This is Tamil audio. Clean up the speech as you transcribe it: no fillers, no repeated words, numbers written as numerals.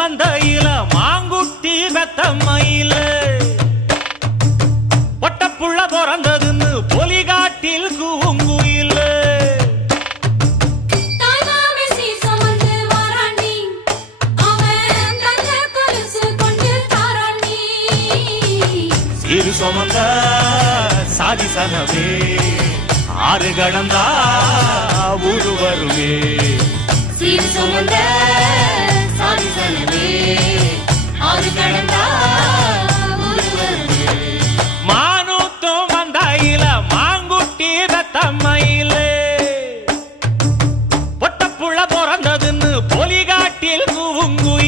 மந்தையில மாங்குட்டி வெத்தம்மையில ஒட்டப்புள்ள பிறந்ததுன்னு பொலிகாட்டில் கூங்குயில சீரு சுமந்த சாதி சனவே ஆறு கடந்தா ஊரு வருவே சீரு சுமந்த சாதி சனவே ஆறு கடந்தா ஊரு வருவே மானூத்தும் மந்தாயில மாங்குட்டி வெத்தம்மையில ஒட்டப்புள்ள பிறந்ததுன்னு பொலிகாட்டில் கூங்குயில